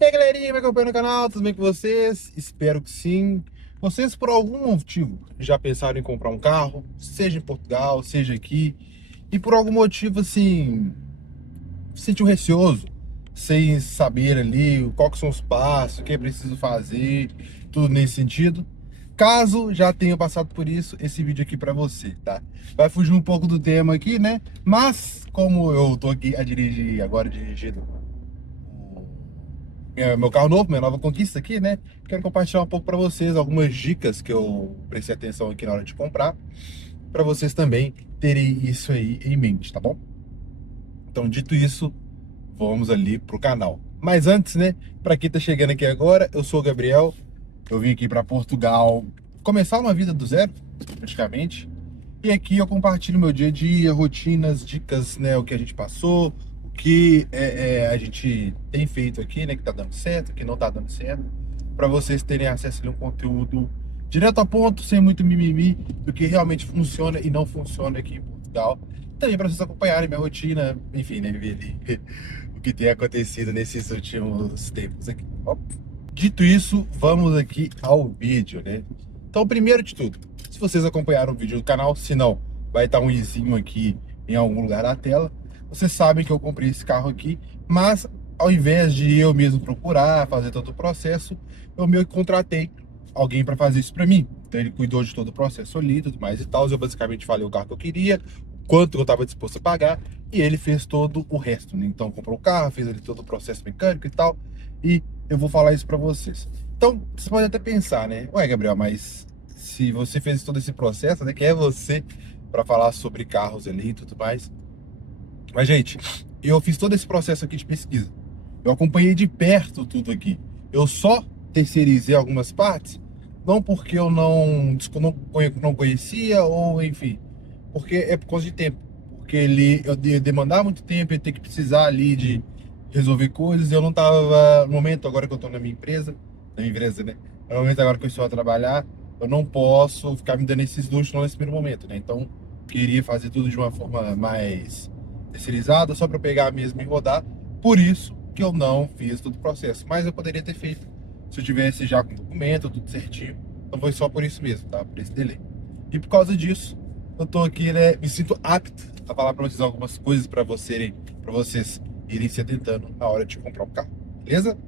E aí, galerinha, me acompanha no canal, tudo bem com vocês? Espero que sim. Vocês, por algum motivo, já pensaram em comprar um carro, seja em Portugal, seja aqui, e por algum motivo, assim, se sentiu receoso, sem saber ali quais que são os passos, o que é preciso fazer, tudo nesse sentido? Caso já tenha passado por isso, esse vídeo aqui pra você, tá? Vai fugir um pouco do tema aqui, né? Mas, como eu tô aqui a dirigir agora, dirigindo meu carro novo, minha nova conquista aqui, né? Quero compartilhar um pouco para vocês algumas dicas que eu prestei atenção aqui na hora de comprar, para vocês também terem isso aí em mente, tá bom? Então, dito isso, vamos ali pro canal. Mas antes, né, para quem tá chegando aqui agora, eu sou o Gabriel, eu vim aqui para Portugal começar uma vida do zero, praticamente. E aqui eu compartilho meu dia a dia, rotinas, dicas, né, o que a gente passou, o que a gente tem feito aqui, né, que tá dando certo, que não tá dando certo, para vocês terem acesso a um conteúdo direto ao ponto, sem muito mimimi, do que realmente funciona e não funciona aqui em Portugal. Também para vocês acompanharem minha rotina, enfim, né, ver ali o que tem acontecido nesses últimos tempos aqui. Ó. Dito isso, vamos aqui ao vídeo, né? Então, primeiro de tudo, se vocês acompanharam o vídeo do canal, se não, vai estar um izinho aqui em algum lugar da tela. Vocês sabem que eu comprei esse carro aqui, mas ao invés de eu mesmo procurar, fazer todo o processo, eu meio que contratei alguém para fazer isso para mim. Então ele cuidou de todo o processo ali, tudo mais e tal. Eu basicamente falei o carro que eu queria, quanto eu estava disposto a pagar, e ele fez todo o resto, né? Então comprou o carro, fez ali todo o processo mecânico e tal, e eu vou falar isso para vocês. Então, você pode até pensar, né? Ué, Gabriel, mas se você fez todo esse processo, né? Quem é você para falar sobre carros ali e tudo mais? Mas, gente, eu fiz todo esse processo aqui de pesquisa. Eu acompanhei de perto tudo aqui. Eu só terceirizei algumas partes, não porque eu não conhecia, ou enfim, porque é por causa de tempo. Porque eu ia demandar muito tempo, eu ia ter que precisar ali de resolver coisas, e eu não estava, no momento agora que eu estou na minha empresa, né? No momento agora que eu estou a trabalhar, eu não posso ficar me dando esses luxos nesse primeiro momento, né? Então, queria fazer tudo de uma forma mais terceirizada, só para pegar mesmo e rodar. Por isso que eu não fiz todo o processo. Mas eu poderia ter feito se eu tivesse já com documento, tudo certinho. Então foi só por isso mesmo, tá? Por esse delay. E por causa disso, eu tô aqui, né? Me sinto apto a falar para vocês algumas coisas para vocês irem se atentando na hora de comprar um carro. Beleza?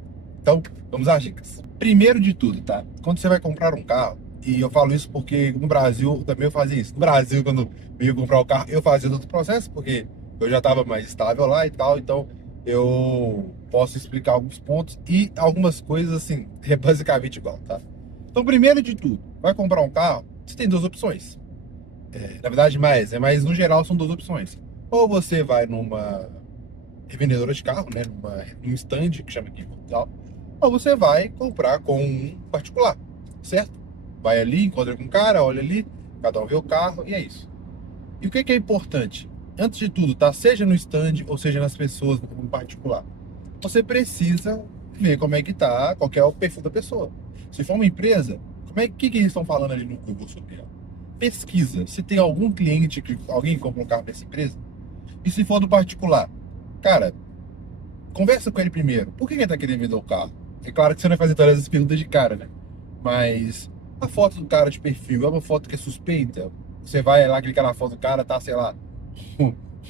Então, vamos às dicas. Primeiro de tudo, tá? Quando você vai comprar um carro, e eu falo isso porque no Brasil também eu fazia isso. No Brasil, quando eu ia comprar o carro, eu fazia todo o processo, porque eu já estava mais estável lá e tal, então eu posso explicar alguns pontos e algumas coisas assim, é basicamente igual, tá? Então, primeiro de tudo, vai comprar um carro, você tem duas opções. Na verdade, mas no geral são duas opções. Ou você vai numa revendedora de carro, né, num stand que chama aqui em Portugal, ou você vai comprar com um particular, certo? Vai ali, encontra com um cara, olha ali, cada um vê o carro e é isso. E o que é importante? Antes de tudo, tá? Seja no stand ou seja nas pessoas, no particular. Você precisa ver como é que tá, qual que é o perfil da pessoa. Se for uma empresa, que eles estão falando ali no Google sobre ela? Pesquisa se tem algum cliente, alguém que compra um carro dessa empresa. E se for do particular, cara, conversa com ele primeiro. Por que ele tá querendo vender o carro? É claro que você não vai fazer todas as perguntas de cara, né? Mas a foto do cara de perfil é uma foto que é suspeita. Você vai lá clicar na foto do cara, tá, sei lá,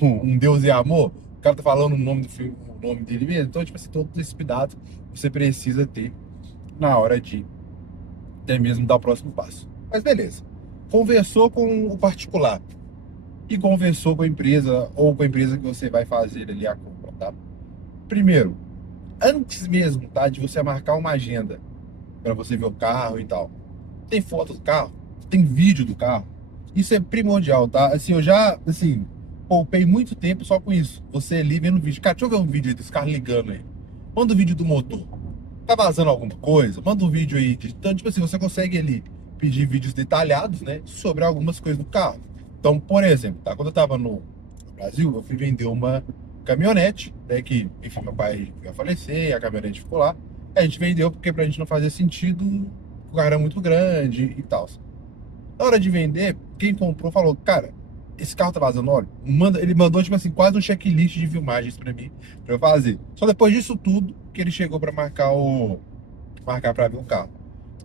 um Deus e amor. O cara tá falando o nome do filme, o nome dele mesmo. Então, tipo assim, todos esses cuidados você precisa ter na hora de até mesmo dar o próximo passo. Mas beleza. Conversou com o particular e conversou com a empresa ou com a empresa que você vai fazer ali a compra, tá? Primeiro, antes mesmo, tá, de você marcar uma agenda para você ver o carro e tal. Tem foto do carro, tem vídeo do carro. Isso é primordial, tá? Assim, eu já, assim, poupei muito tempo só com isso. Você ali vendo o vídeo. Cara, deixa eu ver um vídeo aí desse carro ligando aí. Manda o vídeo do motor. Tá vazando alguma coisa? Manda um vídeo aí. Então, tipo assim, você consegue ali pedir vídeos detalhados, né, sobre algumas coisas do carro. Então, por exemplo, tá? Quando eu tava no Brasil, eu fui vender uma caminhonete, né, que, enfim, meu pai ia falecer, a caminhonete ficou lá. A gente vendeu porque pra gente não fazia sentido, o carro era muito grande e tal. Na hora de vender, quem comprou falou, cara, esse carro tá vazando óleo? Ele mandou, tipo assim, quase um checklist de filmagens pra mim, pra eu fazer. Só depois disso tudo que ele chegou pra marcar pra ver o carro.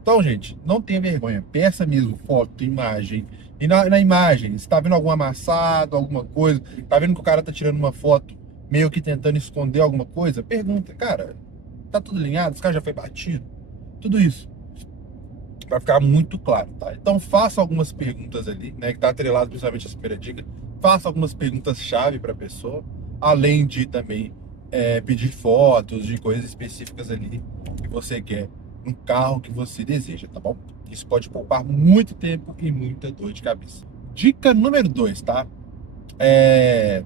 Então, gente, não tenha vergonha. Peça mesmo foto, imagem. E na imagem, você tá vendo algum amassado, alguma coisa, tá vendo que o cara tá tirando uma foto meio que tentando esconder alguma coisa, pergunta, cara, tá tudo alinhado? Esse carro já foi batido? Tudo isso. Vai ficar muito claro, tá? Então faça algumas perguntas ali, né? Que tá atrelado principalmente essa primeira dica. Faça algumas perguntas-chave para a pessoa, além de também pedir fotos de coisas específicas ali que você quer no carro que você deseja, tá bom? Isso pode poupar muito tempo e muita dor de cabeça. Dica número 2, tá? É...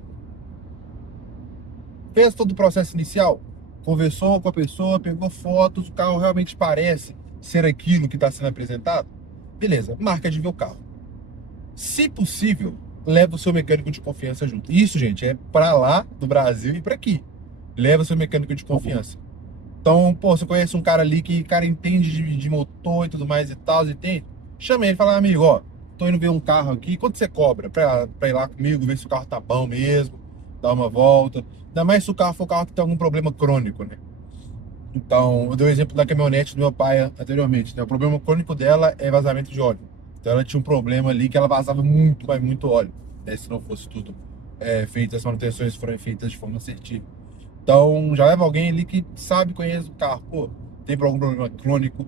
Fez todo o processo inicial, conversou com a pessoa, pegou fotos, o carro realmente parece ser aquilo que está sendo apresentado, beleza, marca de ver o carro. Se possível, leva o seu mecânico de confiança junto. Isso, gente, é para lá do Brasil e para aqui. Leva o seu mecânico de confiança. Então, pô, você conhece um cara ali que, cara, entende de motor e tudo mais e tal, e tem, chama ele e fala, amigo, ó, tô indo ver um carro aqui, quanto você cobra pra ir lá comigo, ver se o carro tá bom mesmo, dar uma volta. Ainda mais se o carro for um carro que tem algum problema crônico, né? Então, eu dei o exemplo da caminhonete do meu pai anteriormente, né? O problema crônico dela é vazamento de óleo. Então, ela tinha um problema ali que ela vazava muito, mas muito óleo, né? Se não fosse tudo feito, as manutenções foram feitas de forma assertiva. Então, já leva alguém ali que sabe, conhece o carro. Pô, tem algum problema crônico.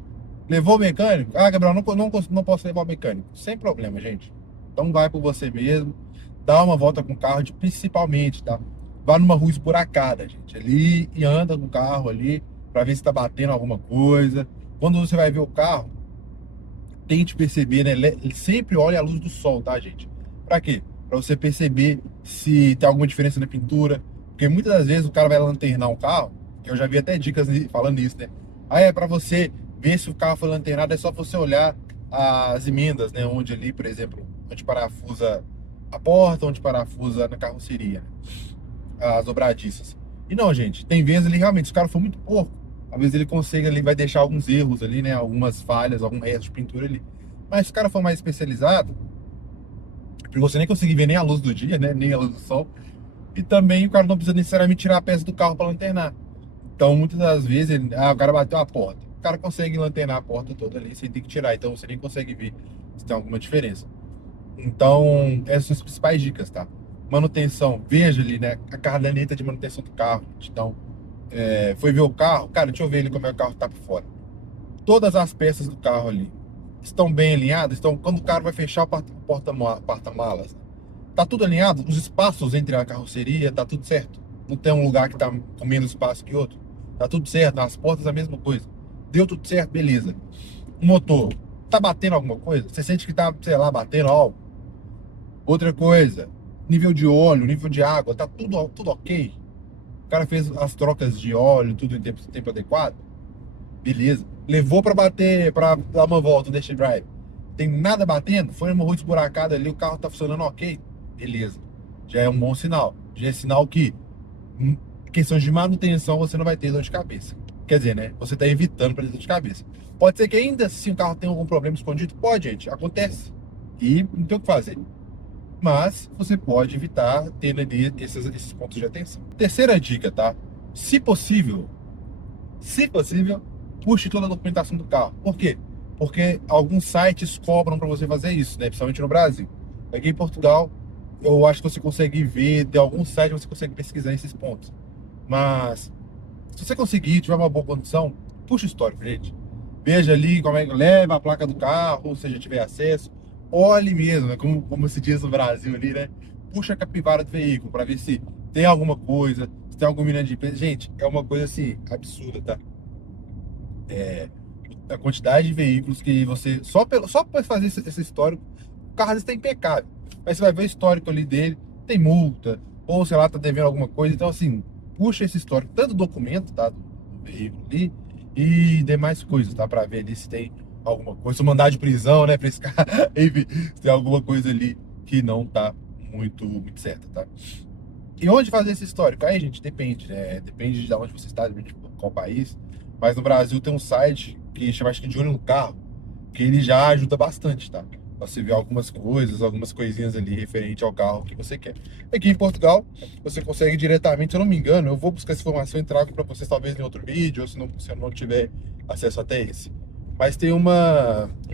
Levou o mecânico? Ah, Gabriel, não posso levar o mecânico. Sem problema, gente. Então, vai por você mesmo. Dá uma volta com o carro, principalmente, tá? Vá numa rua esburacada, gente. Ali e anda com o carro ali para ver se tá batendo alguma coisa. Quando você vai ver o carro, tente perceber, né? Sempre olhe a luz do sol, tá, gente? Pra quê? Pra você perceber se tem alguma diferença na pintura. Porque muitas das vezes o cara vai lanternar um carro, eu já vi até dicas falando isso, né? Ah, é pra você ver se o carro foi lanternado, é só você olhar as emendas, né? Onde ali, por exemplo, onde parafusa a porta, onde parafusa na carroceria, né? As dobradiças. E não, gente, tem vezes ali realmente, se o cara for muito porco, às vezes ele consegue ali, vai deixar alguns erros ali, né? Algumas falhas, algum resto de pintura ali. Mas se o cara for mais especializado, porque você nem conseguir ver nem a luz do dia, né? Nem a luz do sol. E também o cara não precisa necessariamente tirar a peça do carro para lanternar. Então, muitas das vezes, o cara bateu a porta. O cara consegue lanternar a porta toda ali, sem ter que tirar. Então, você nem consegue ver se tem alguma diferença. Então, essas são as principais dicas, tá? Manutenção, veja ali, né? A caderneta de manutenção do carro. Então, foi ver o carro, cara, deixa eu ver ali como é que o carro tá por fora. Todas as peças do carro ali estão bem alinhadas. Então, quando o cara vai fechar o porta-malas, tá tudo alinhado? Os espaços entre a carroceria, tá tudo certo? Não tem um lugar que tá com menos espaço que outro? Tá tudo certo, nas portas a mesma coisa. Deu tudo certo, beleza. O motor, tá batendo alguma coisa? Você sente que tá, sei lá, batendo algo? Outra coisa, nível de óleo, nível de água, tá tudo ok? O cara fez as trocas de óleo, tudo em tempo adequado? Beleza. Levou pra bater, pra dar uma volta, deixa drive. Tem nada batendo? Foi numa rua esburacada ali, o carro tá funcionando ok? Beleza. Já é um bom sinal. Já é sinal que, em questões de manutenção, você não vai ter dor de cabeça. Quer dizer, né? Você tá evitando para ter dor de cabeça. Pode ser que ainda assim o carro tenha algum problema escondido? Pode, gente. Acontece. E não tem o que fazer. Mas você pode evitar tendo ali esses pontos de atenção. Terceira dica, tá? Se possível, puxe toda a documentação do carro. Por quê? Porque alguns sites cobram para você fazer isso, né? Principalmente no Brasil. Aqui em Portugal, eu acho que você consegue ver, de alguns sites você consegue pesquisar esses pontos. Mas, se você conseguir, tiver uma boa condição, puxa o histórico, gente. Veja ali como é que leva a placa do carro, se já tiver acesso. Olhe mesmo, né? Como se diz no Brasil ali, né? Puxa a capivara do veículo para ver se tem alguma coisa, se tem algum milhão de peso. Gente, é uma coisa assim, absurda, tá? A quantidade de veículos que você. Só para fazer esse histórico, o carro às vezes tá impecável. Mas você vai ver o histórico ali dele, tem multa, ou sei lá, tá devendo alguma coisa. Então, assim, puxa esse histórico, tanto documento, tá? Do veículo ali, e demais coisas, tá? Pra ver ali se tem alguma coisa. Se mandar de prisão, né? Pra esse cara, enfim, se tem alguma coisa ali que não tá muito certa, tá? E onde fazer esse histórico? Aí, gente, depende, né? Depende de onde você está, depende de qual país. Mas no Brasil tem um site que chama, acho que de olho no carro, que ele já ajuda bastante, tá? Você vê algumas coisas, algumas coisinhas ali referente ao carro que você quer. Aqui em Portugal, você consegue diretamente, se eu não me engano, eu vou buscar essa informação e trago para vocês talvez em outro vídeo, ou se eu não tiver acesso até esse. Mas tem um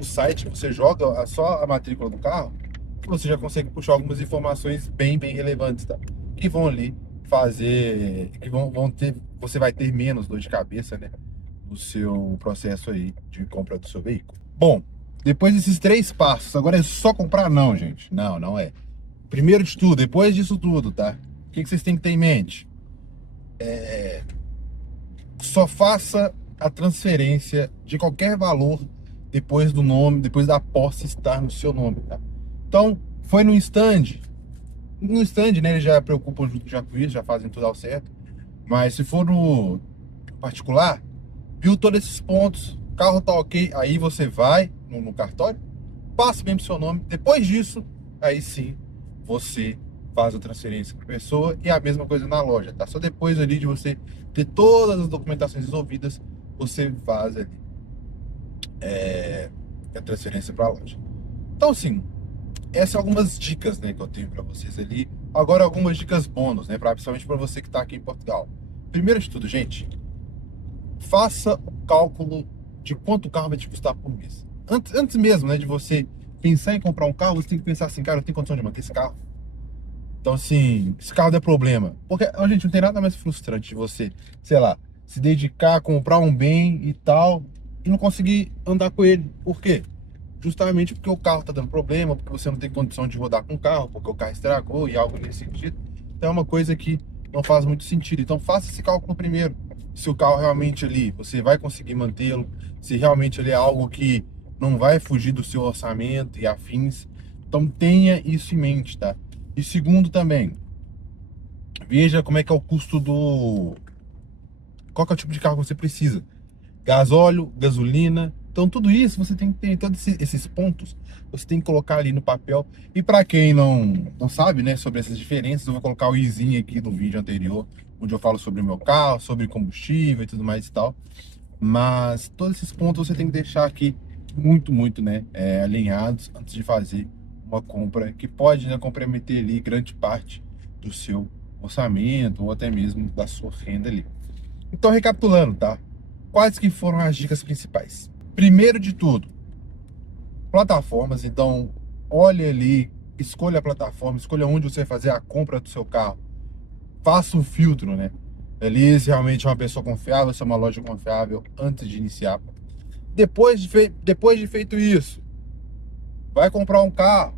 site que você joga só a matrícula do carro, que você já consegue puxar algumas informações bem relevantes, tá? Que vão ali fazer, que vão ter, você vai ter menos dor de cabeça, né? No seu processo aí de compra do seu veículo. Bom, depois desses 3 passos, agora é só comprar? Não, gente. Não, não é. Primeiro de tudo, depois disso tudo, tá? O que vocês têm que ter em mente? Só faça a transferência de qualquer valor depois do nome, depois da posse estar no seu nome, tá? Então, foi no stand. No stand, né, eles já preocupam junto já com isso, já fazem tudo ao certo. Mas se for no particular, viu todos esses pontos, o carro tá ok, aí você vai no cartório, passa mesmo seu nome. Depois disso, aí sim, você faz a transferência para a pessoa e a mesma coisa na loja, tá? Só depois ali de você ter todas as documentações resolvidas, você faz ali a transferência para a loja. Então, assim, essas são algumas dicas, né, que eu tenho para vocês ali. Agora, algumas dicas bônus, né, principalmente para você que está aqui em Portugal. Primeiro de tudo, gente, faça o cálculo de quanto o carro vai te custar por mês. Antes mesmo, né, de você pensar em comprar um carro, você tem que pensar assim, cara, eu tenho condição de manter esse carro? Então, assim, esse carro der problema. Porque, ó, gente, não tem nada mais frustrante de você, sei lá, se dedicar a comprar um bem e tal, e não conseguir andar com ele. Por quê? Justamente porque o carro tá dando problema, porque você não tem condição de rodar com o carro, porque o carro estragou e algo nesse sentido. Então é uma coisa que não faz muito sentido. Então faça esse cálculo primeiro. Se o carro realmente ali, você vai conseguir mantê-lo, se realmente ele é algo que não vai fugir do seu orçamento e afins. Então tenha isso em mente, tá? E segundo também, veja como é que é o custo do... Qual que é o tipo de carro que você precisa. Gasóleo, gasolina. Então, tudo isso você tem que ter, todos esses pontos, você tem que colocar ali no papel. E para quem não sabe, né, sobre essas diferenças, eu vou colocar o izinho aqui do vídeo anterior, onde eu falo sobre o meu carro, sobre combustível e tudo mais e tal. Mas todos esses pontos você tem que deixar aqui muito, né, alinhados antes de fazer uma compra que pode, né, comprometer ali grande parte do seu orçamento ou até mesmo da sua renda ali. Então, recapitulando, tá? Quais que foram as dicas principais? Primeiro de tudo, plataformas. Então, olhe ali, escolha a plataforma, escolha onde você vai fazer a compra do seu carro. Faça um filtro, né? Ali, se realmente é uma pessoa confiável, se é uma loja confiável, antes de iniciar. Depois de feito isso, vai comprar um carro,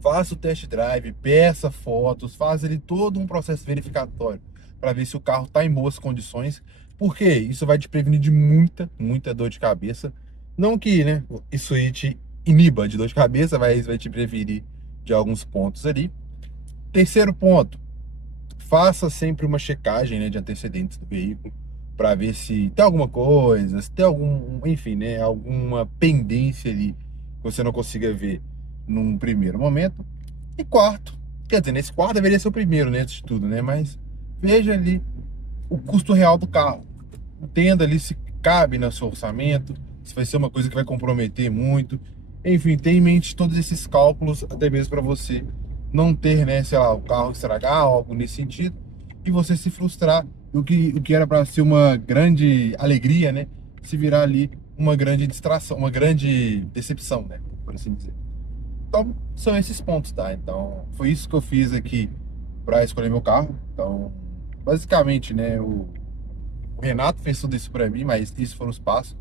faça o test drive, peça fotos, faz ali todo um processo verificatório para ver se o carro está em boas condições, porque isso vai te prevenir de muita dor de cabeça. Não que, né, isso aí te iniba de dor de cabeça, mas vai te prevenir de alguns pontos ali. Terceiro ponto, faça sempre uma checagem, né, de antecedentes do veículo para ver se tem alguma coisa, se tem algum, enfim, né, alguma pendência ali que você não consiga ver num primeiro momento. E quarto, quer dizer, nesse quarto deveria ser o primeiro, né, antes de tudo, né, mas veja ali o custo real do carro. Entenda ali se cabe no seu orçamento, se vai ser uma coisa que vai comprometer muito. Enfim, tenha em mente todos esses cálculos, até mesmo para você não ter, né, sei lá, o carro estragar, algo nesse sentido, e você se frustrar, o que era para ser uma grande alegria, né, se virar ali uma grande distração, uma grande decepção, né, por assim dizer. Então, são esses pontos, tá? Então, foi isso que eu fiz aqui para escolher meu carro. Então, basicamente, né, o Renato fez tudo isso para mim, mas esses foram os passos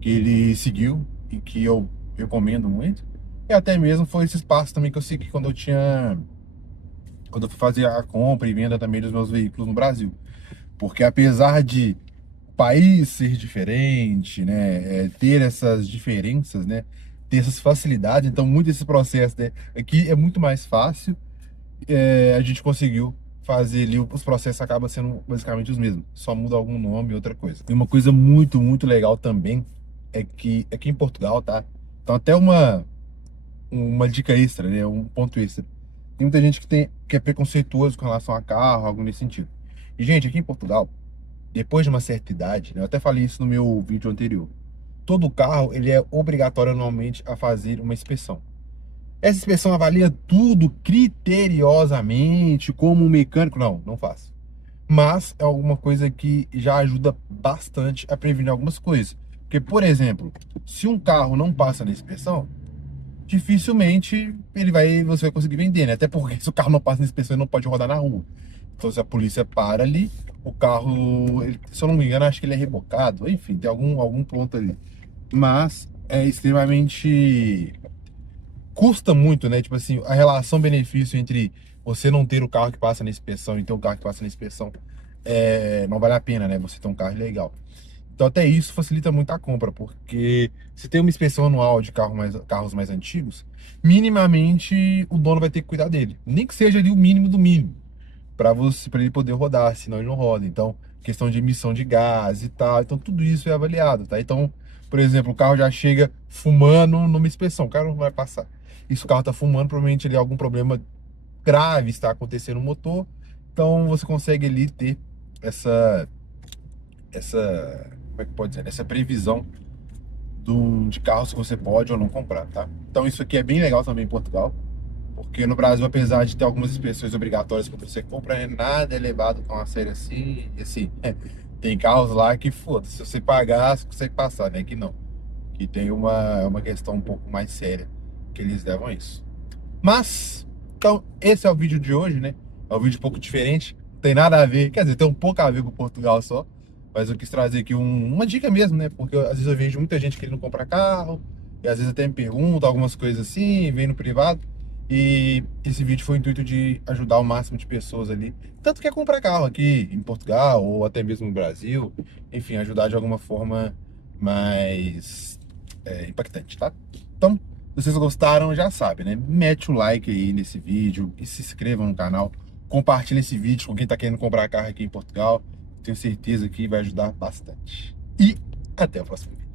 que ele seguiu e que eu recomendo muito. E até mesmo foi esses passos também que eu segui quando eu fui fazer a compra e venda também dos meus veículos no Brasil. Porque apesar de o país ser diferente, né, ter essas diferenças, né, ter essas facilidades, então muito esse processo, né, aqui é muito mais fácil, a gente conseguiu fazer ali, os processos acabam sendo basicamente os mesmos, só muda algum nome e outra coisa. E uma coisa muito legal também é que aqui em Portugal, tá? Então até uma dica extra, né? Um ponto extra. Tem muita gente que é preconceituoso com relação a carro, algo nesse sentido. E, gente, aqui em Portugal, depois de uma certa idade, né, eu até falei isso no meu vídeo anterior, todo carro ele é obrigatório anualmente a fazer uma inspeção. Essa inspeção avalia tudo criteriosamente, como um mecânico. Não faz. Mas é alguma coisa que já ajuda bastante a prevenir algumas coisas. Porque, por exemplo, se um carro não passa na inspeção, dificilmente você vai conseguir vender, né? Até porque se o carro não passa na inspeção, ele não pode rodar na rua. Então, se a polícia para ali, o carro, se eu não me engano, acho que ele é rebocado. Enfim, tem algum ponto ali. Mas é extremamente custa muito, né? Tipo assim, a relação benefício entre você não ter o carro que passa na inspeção e ter o carro que passa na inspeção não vale a pena, né? Você ter um carro legal. Então até isso facilita muito a compra, porque se tem uma inspeção anual de carros mais antigos, minimamente o dono vai ter que cuidar dele. Nem que seja ali o mínimo do mínimo, para ele poder rodar, senão ele não roda. Então, questão de emissão de gás e tal. Então tudo isso é avaliado, tá? Então, por exemplo, o carro já chega fumando numa inspeção, o carro não vai passar. E se o carro tá fumando, provavelmente ele algum problema grave está acontecendo no motor. Então você consegue ali ter essa, como é que pode dizer, essa previsão de carros que você pode ou não comprar, tá? Então isso aqui é bem legal também em Portugal, porque no Brasil, apesar de ter algumas inspeções obrigatórias quando você compra, nada é levado tão a sério assim, e assim, tem carros lá que, foda, se você pagar, você consegue passar, né? Que não, que tem uma questão um pouco mais séria que eles levam a isso. Mas, então, esse é o vídeo de hoje, né? É um vídeo um pouco diferente, não tem nada a ver, quer dizer, tem um pouco a ver com Portugal só, mas eu quis trazer aqui uma dica mesmo, né? Porque às vezes eu vejo muita gente querendo comprar carro, e às vezes até me pergunta algumas coisas assim, vem no privado, e esse vídeo foi o intuito de ajudar o máximo de pessoas ali, tanto que é comprar carro aqui em Portugal, ou até mesmo no Brasil, enfim, ajudar de alguma forma mais impactante, tá? Então, se vocês gostaram, já sabe, né? Mete o like aí nesse vídeo e se inscreva no canal. Compartilhe esse vídeo com quem tá querendo comprar carro aqui em Portugal. Tenho certeza que vai ajudar bastante. E até o próximo vídeo.